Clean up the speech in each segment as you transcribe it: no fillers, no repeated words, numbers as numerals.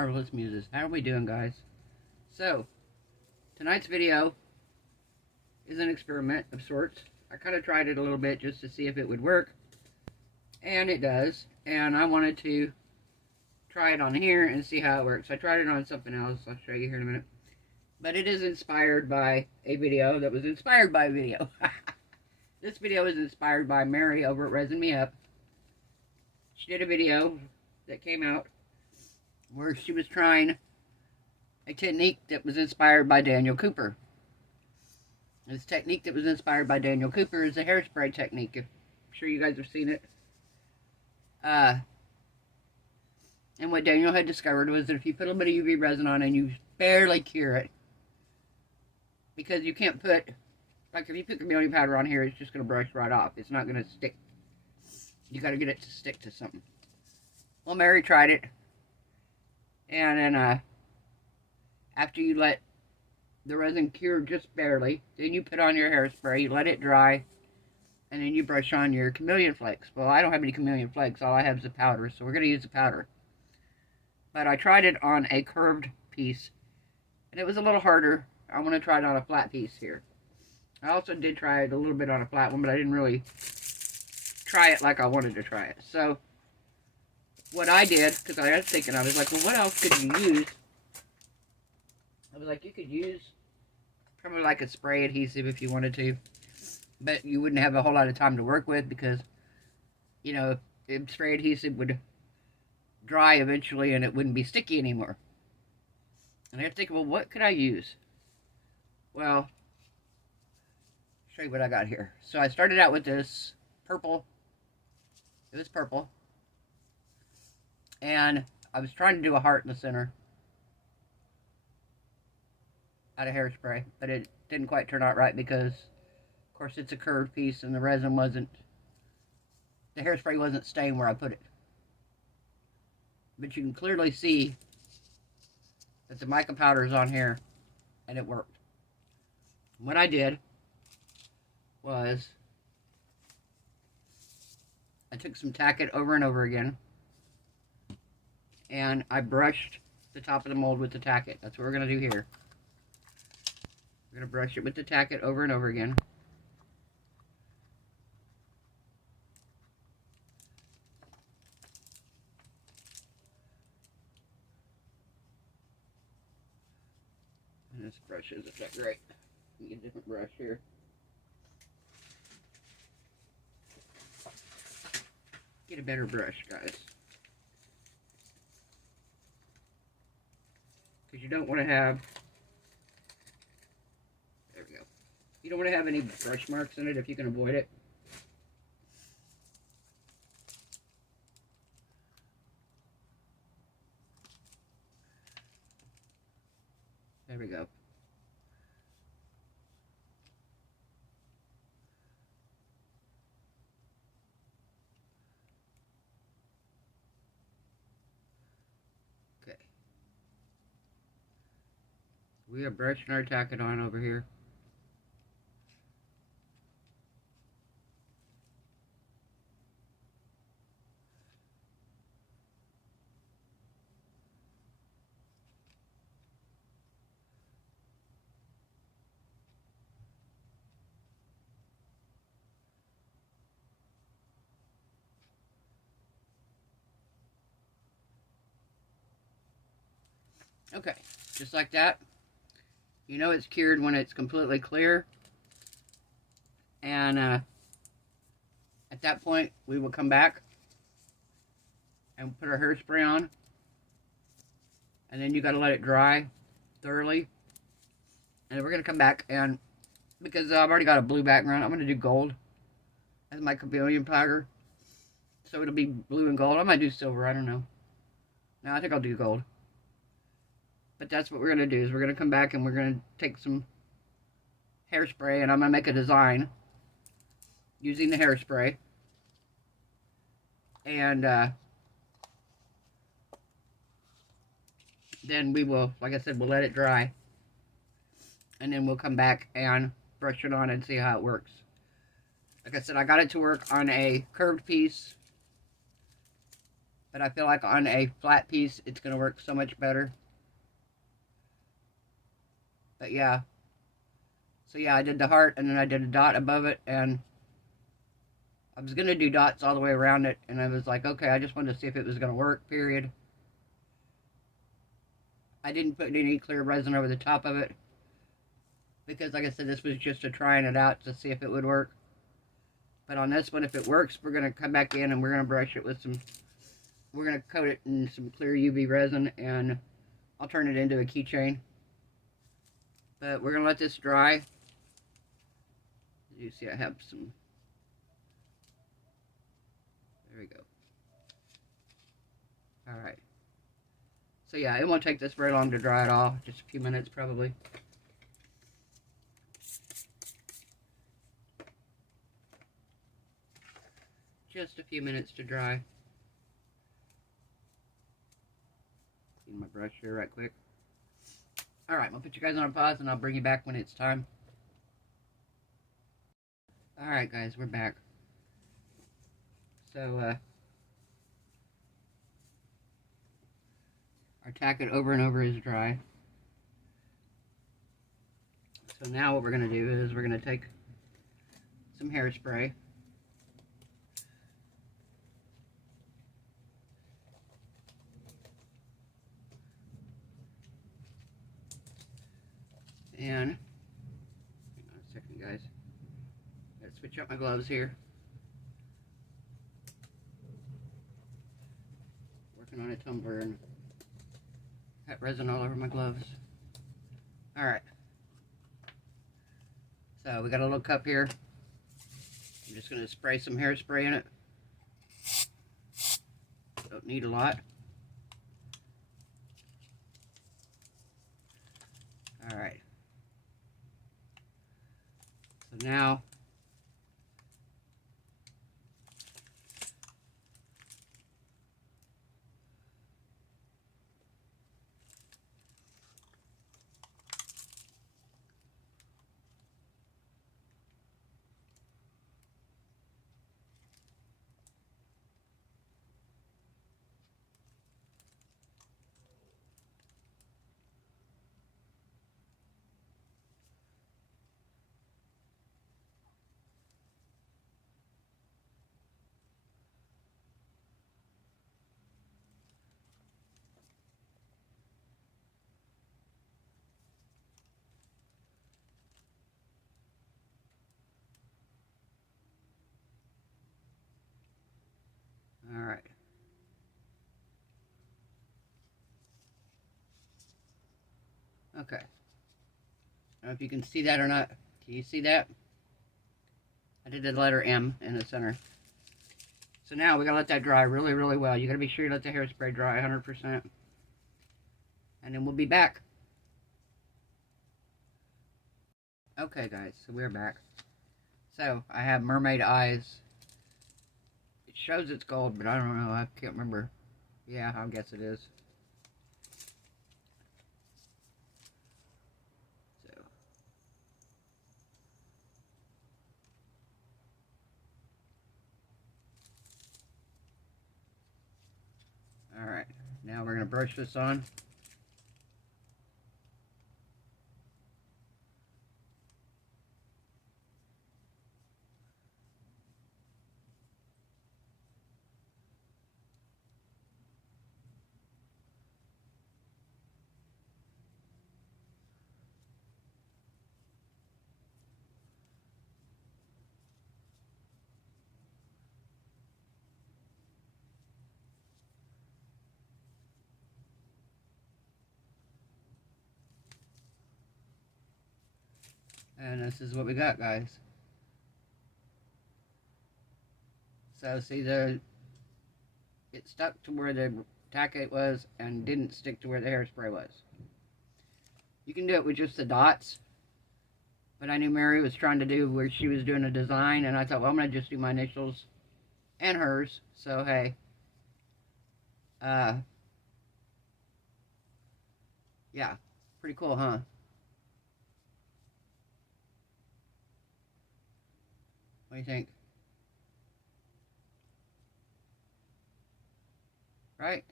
Marvelous Muses. How are we doing, guys? So, tonight's video is an experiment of sorts. I kind of tried it a little bit just to see if it would work, and it does. And I wanted to try it on here and see how it works. I tried it on something else. I'll show you here in a minute. But it is inspired by a video that was inspired by a video. This video is inspired by Mary over at Resin Me Up. She did a video that came out where she was trying a technique that was inspired by Daniel Cooper. This technique that was inspired by Daniel Cooper is a hairspray technique. I'm sure you guys have seen it. And what Daniel had discovered was that if you put a little bit of UV resin on and you barely cure it, because you can't put, like if you put chameleon powder on here, it's just going to brush right off. It's not going to stick. You got to get it to stick to something. Well, Mary tried it. And then after you let the resin cure just barely, then you put on your hairspray, you let it dry, and then you brush on your chameleon flakes. Well, I don't have any chameleon flakes. All I have is the powder, so we're going to use the powder. But I tried it on a curved piece, and it was a little harder. I want to try it on a flat piece here. I also did try it a little bit on a flat one, but I didn't really try it like I wanted to try it. So what I did, because I was thinking, I was like, well, what else could you use? I was like, you could use probably like a spray adhesive if you wanted to, but you wouldn't have a whole lot of time to work with because, you know, if spray adhesive would dry eventually and it wouldn't be sticky anymore. And I had to think, well, what could I use? Well, show you what I got here. So I started out with this purple. It was purple. And I was trying to do a heart in the center out of hairspray, but it didn't quite turn out right because, of course, it's a curved piece and the resin wasn't, the hairspray wasn't staying where I put it. But you can clearly see that the mica powder is on here, and it worked. What I did was I took some Tack-it over and over again, and I brushed the top of the mold with the Tack-it. That's what we're going to do here. We're going to brush it with the Tack-it over and over again. And this brush isn't that great. Get a different brush here. Get a better brush, guys. Because you don't want to have, there we go. You don't want to have any brush marks in it if you can avoid it. There we go. Okay. We are brushing our Tack-it on over here. Okay, just like that. You know it's cured when it's completely clear. And at that point, we will come back and put our hairspray on. And then you got to let it dry thoroughly. And then we're going to come back and, because I've already got a blue background, I'm going to do gold as my chameleon powder. So it'll be blue and gold. I might do silver, I don't know. No, I think I'll do gold. But that's what we're going to do, is we're going to come back and we're going to take some hairspray, and I'm going to make a design using the hairspray. And then we will, like I said, we'll let it dry. And then we'll come back and brush it on and see how it works. Like I said, I got it to work on a curved piece But I feel like on a flat piece, it's going to work so much better. But yeah. So yeah, I did the heart, and then I did a dot above it, and I was going to do dots all the way around it, and I was like, okay, I just wanted to see if it was going to work, period. I didn't put any clear resin over the top of it, because like I said, this was just a trying it out to see if it would work. But on this one, if it works, we're going to come back in and we're going to brush it with some, we're going to coat it in some clear UV resin, and I'll turn it into a keychain. But we're going to let this dry. You see I have some, there we go. Alright. So yeah, it won't take this very long to dry at all, just a few minutes probably. Just a few minutes to dry. Clean my brush here right quick. Alright, I'll put you guys on a pause and I'll bring you back when it's time. Alright guys, we're back. So, our Tack-it over and over is dry. So now what we're going to do is we're going to take some hairspray. And, hang on a second guys, gotta switch out my gloves here. Working on a tumbler and got resin all over my gloves. Alright. So we got a little cup here. I'm just going to spray some hairspray in it. Don't need a lot. Alright. So now alright. Okay. I don't know if you can see that or not. Can you see that? I did the letter M in the center. So now we gotta let that dry really, really well. You gotta be sure you let the hairspray dry 100%. And then we'll be back. Okay guys, so we're back. So I have mermaid eyes. It shows it's gold, but I don't know, I can't remember. Yeah, I guess it is. So alright, now we're gonna brush this on. And this is what we got, guys. So see, it stuck to where the Tack-it was and didn't stick to where the hairspray was. You can do it with just the dots, but I knew Mary was trying to do where she was doing a design, and I thought, well, I'm going to just do my initials and hers, so hey. Yeah, pretty cool, huh? What do you think? Right?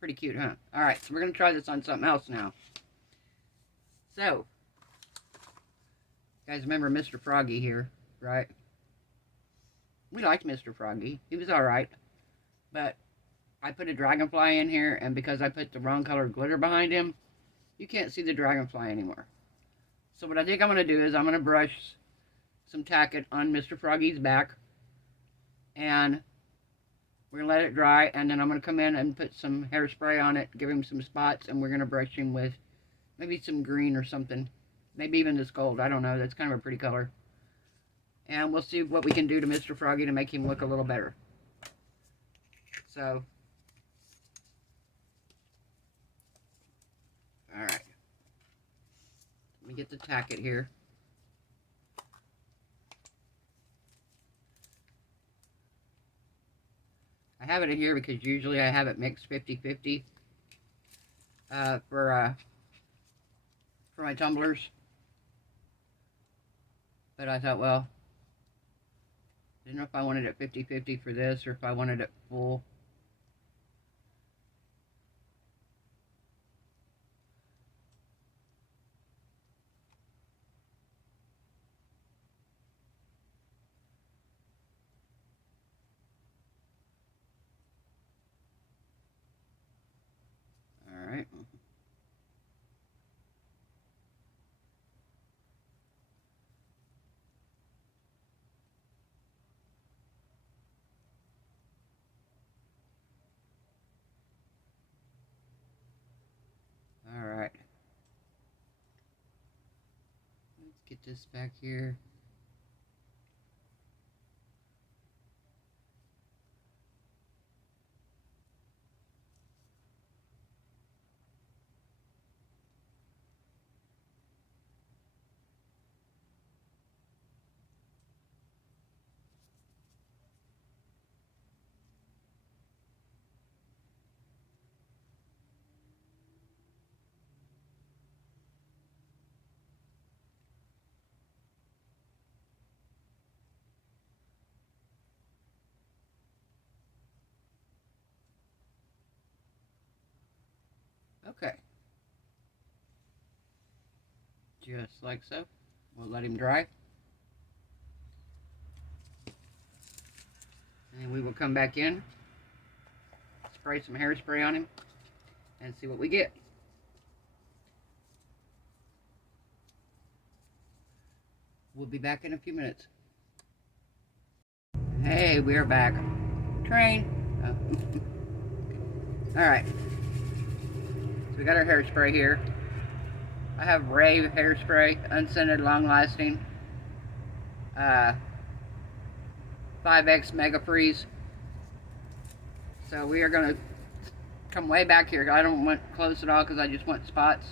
Pretty cute, huh? Alright, so we're going to try this on something else now. So, you guys remember Mr. Froggy here, right? We liked Mr. Froggy. He was alright. But I put a dragonfly in here, and because I put the wrong color glitter behind him, you can't see the dragonfly anymore. So what I think I'm going to do is I'm going to brush some Tack-it on Mr. Froggy's back. And we're going to let it dry, and then I'm going to come in and put some hairspray on it, give him some spots, and we're going to brush him with maybe some green or something. Maybe even this gold. I don't know. That's kind of a pretty color. And we'll see what we can do to Mr. Froggy to make him look a little better. So, alright. Let me get the Tack-it here. I have it in here because usually I have it mixed 50-50 for my tumblers. But I thought, well, I didn't know if I wanted it 50-50 for this or if I wanted it full. Alright. Alright. Let's get this back here. Okay. Just like so. We'll let him dry. And we will come back in, spray some hairspray on him, and see what we get. We'll be back in a few minutes. Hey, we're back. Train. Oh. Alright. So we got our hairspray here. I have Rave hairspray, unscented, long-lasting. 5X Mega Freeze. So we are going to come way back here. I don't want close at all because I just want spots.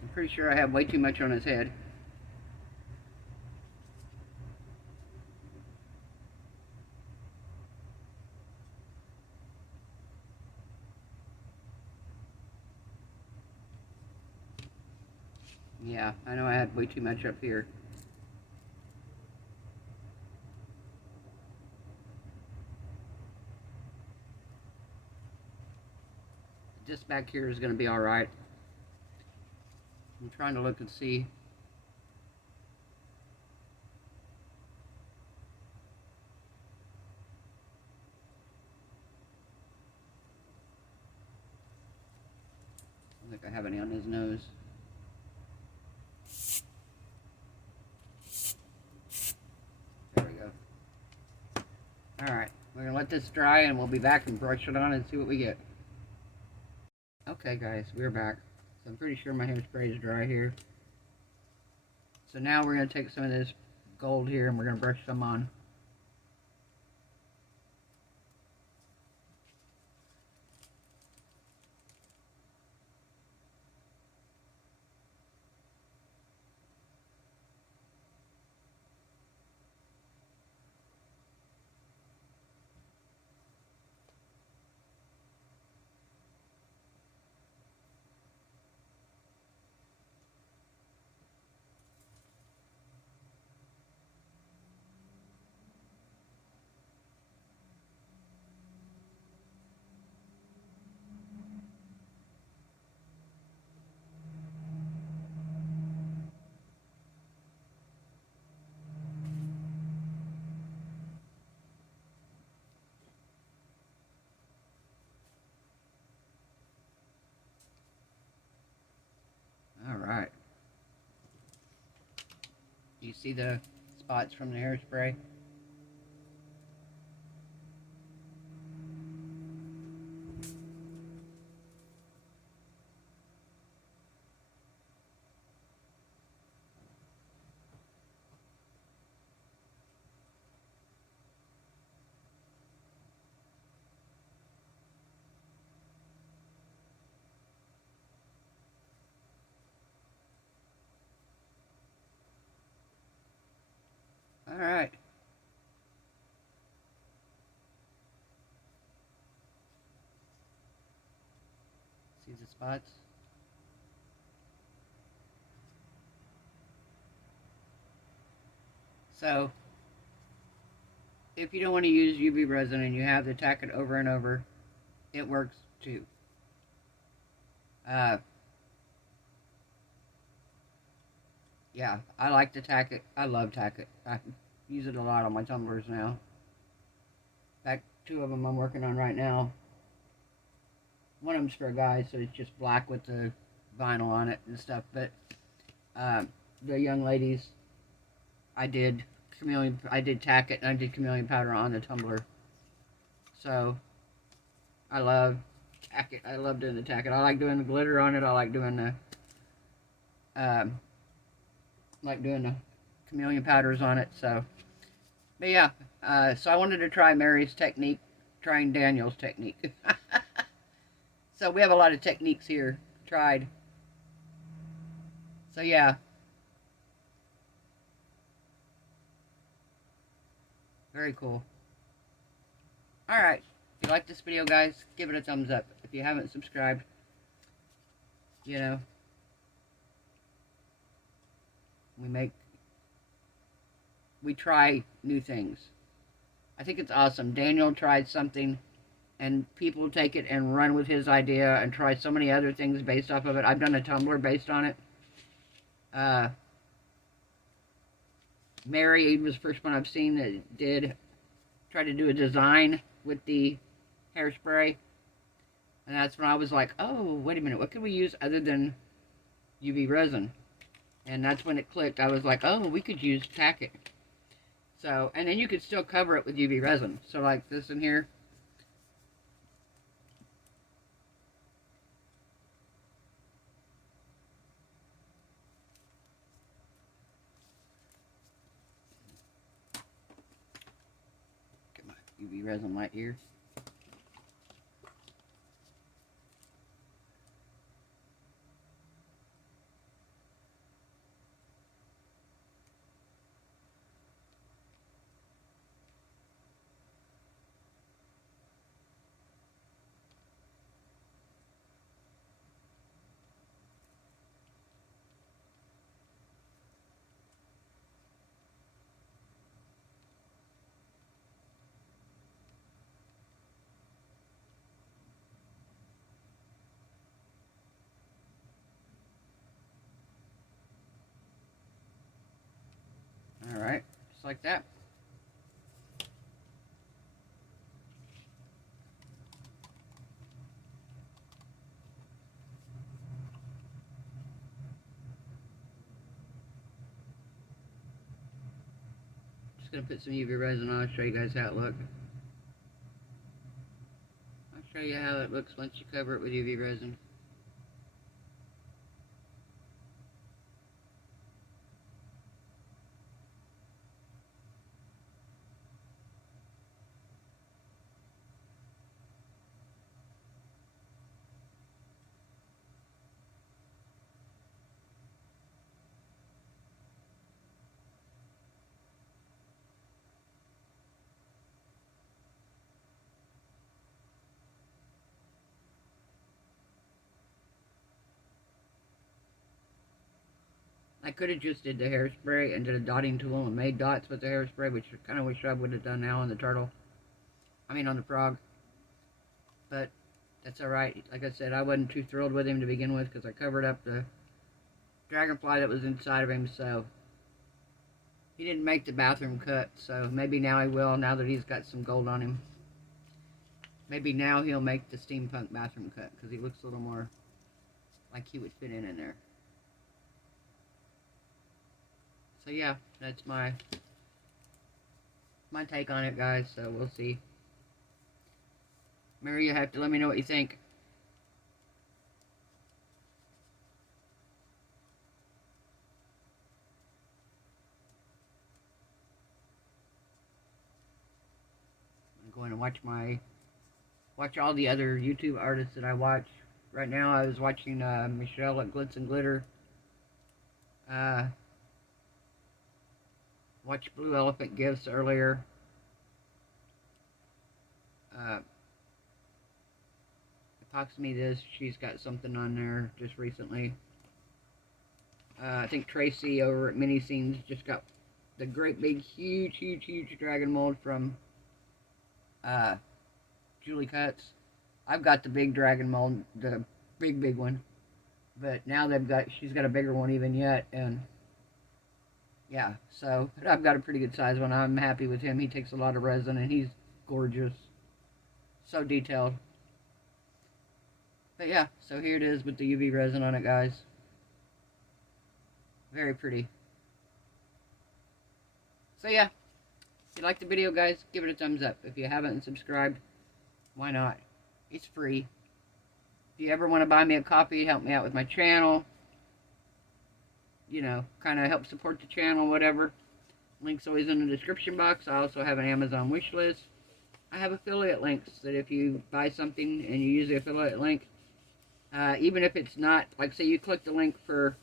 I'm pretty sure I have way too much on his head. Yeah, I know I had way too much up here. This back here is going to be alright. I'm trying to look and see. I don't think I have any on his nose. There we go. Alright, we're going to let this dry and we'll be back and brush it on and see what we get. Okay guys, we're back. So I'm pretty sure my hairspray is dry here. So now we're going to take some of this gold here and we're going to brush some on. You see the spots from the hairspray? Alright. See the spots? So, if you don't want to use UV resin and you have to tack it over and over, it works too. Yeah, I like to tack it. I love Tack-it. I use it a lot on my tumblers now. In fact, 2 of them I'm working on right now. One of them's for a guy, so it's just black with the vinyl on it and stuff. But the young ladies, I did Tack-it and I did chameleon powder on the tumbler. So I love Tack-it. I love doing the Tack-it. I like doing the glitter on it. I like doing the chameleon powders on it. So, but yeah, so I wanted to try Mary's technique, trying Daniel's technique. So we have a lot of techniques here tried. So yeah, very cool. Alright, if you like this video, guys, give it a thumbs up. If you haven't subscribed, you know, we try new things. I think it's awesome. Daniel tried something and people take it and run with his idea and try so many other things based off of it. I've done a tumbler based on it. Mary was the first one I've seen that did try to do a design with the hairspray. And that's when I was like, oh, wait a minute, what can we use other than UV resin? And that's when it clicked. I was like, oh, we could use Tack-it. So, and then you could still cover it with UV resin. So like this in here. Get my UV resin light here. Alright, just like that. Just gonna put some UV resin on, show you guys how it looks. I'll show you how it looks once you cover it with UV resin. I could have just did the hairspray and did a dotting tool and made dots with the hairspray, which I kind of wish I would have done now on the turtle. I mean on the frog. But that's alright. Like I said, I wasn't too thrilled with him to begin with because I covered up the dragonfly that was inside of him, so he didn't make the bathroom cut. So maybe now he will, now that he's got some gold on him. Maybe now he'll make the steampunk bathroom cut because he looks a little more like he would fit in there. So yeah, that's my take on it, guys. So we'll see. Mary, you have to let me know what you think. I'm going to watch all the other YouTube artists that I watch. Right now, I was watching Michelle at Glitz and Glitter. Watched Blue Elephant Gifts earlier. Talks Me This, she's got something on there just recently. I think Tracy over at Mini Scenes just got the great big huge dragon mold from Julie Cuts. I've got the big dragon mold, the big one, but now she's got a bigger one even yet, and yeah, so I've got a pretty good size one. I'm happy with him. He takes a lot of resin and he's gorgeous, so detailed. But yeah, so here it is with the UV resin on it, guys. Very pretty. So yeah, if you liked the video, guys, give it a thumbs up. If you haven't subscribed, why not? It's free. If you ever want to buy me a coffee, help me out with my channel, you know, kind of help support the channel, whatever. Link's always in the description box. I also have an Amazon wish list. I have affiliate links that if you buy something and you use the affiliate link, even if it's not, like say you click the link for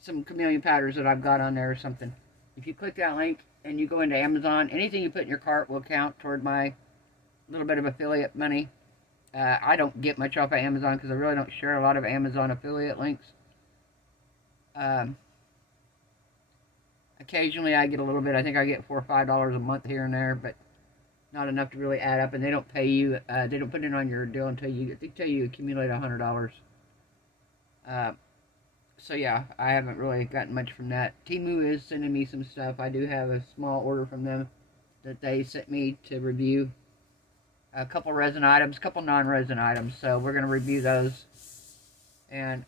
some chameleon powders that I've got on there or something. If you click that link and you go into Amazon, anything you put in your cart will count toward my little bit of affiliate money. I don't get much off of Amazon because I really don't share a lot of Amazon affiliate links. Occasionally I get a little bit. I think I get $4 or $5 a month here and there, but not enough to really add up. And they don't pay you. They don't put it on your deal until you accumulate $100. So yeah, I haven't really gotten much from that. Temu is sending me some stuff. I do have a small order from them that they sent me to review. A couple resin items, a couple non-resin items. So we're going to review those and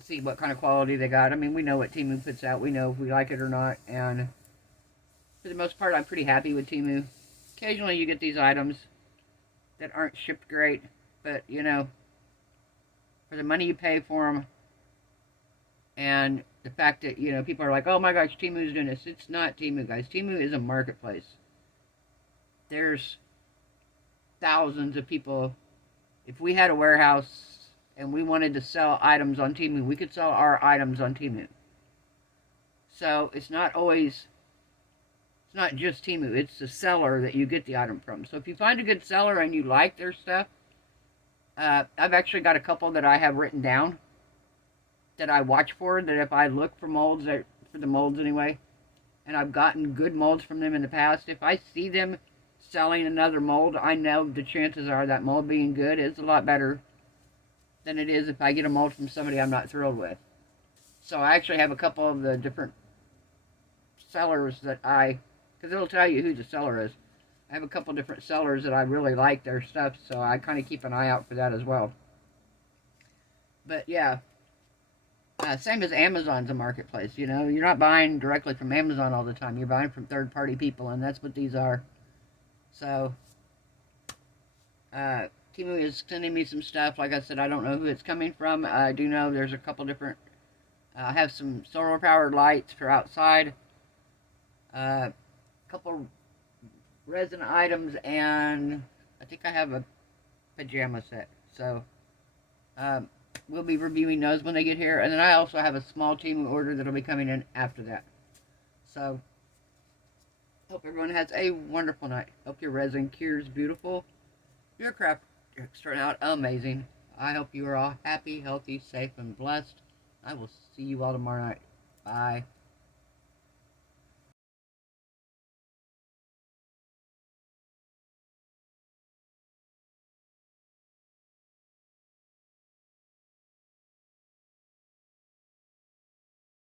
see what kind of quality they got. I mean, we know what Temu puts out. We know if we like it or not. And for the most part, I'm pretty happy with Temu. Occasionally you get these items that aren't shipped great. But, you know, for the money you pay for them and the fact that, you know, people are like, oh my gosh, Temu's doing this. It's not Temu, guys. Temu is a marketplace. There's thousands of people. If we had a warehouse and we wanted to sell items on Temu, we could sell our items on Temu. So it's not just Temu, it's the seller that you get the item from. So if you find a good seller and you like their stuff, I've actually got a couple that I have written down that I watch for, that if I look for molds, for the molds anyway, and I've gotten good molds from them in the past, if I see them selling another mold, I know the chances are that mold being good is a lot better than it is if I get a mold from somebody I'm not thrilled with. So I actually have a couple of the different sellers that because it'll tell you who the seller is. I have a couple different sellers that I really like their stuff, so I kind of keep an eye out for that as well. But yeah, same as Amazon's a marketplace, you know. You're not buying directly from Amazon all the time. You're buying from third-party people, and that's what these are. So, Temu is sending me some stuff. Like I said, I don't know who it's coming from. I do know there's a couple different, I have some solar-powered lights for outside. A couple resin items, and I think I have a pajama set. So, we'll be reviewing those when they get here. And then I also have a small Temu order that'll be coming in after that. So, hope everyone has a wonderful night. Hope your resin cures beautiful. Your craft turned out amazing. I hope you are all happy, healthy, safe, and blessed. I will see you all tomorrow night. Bye.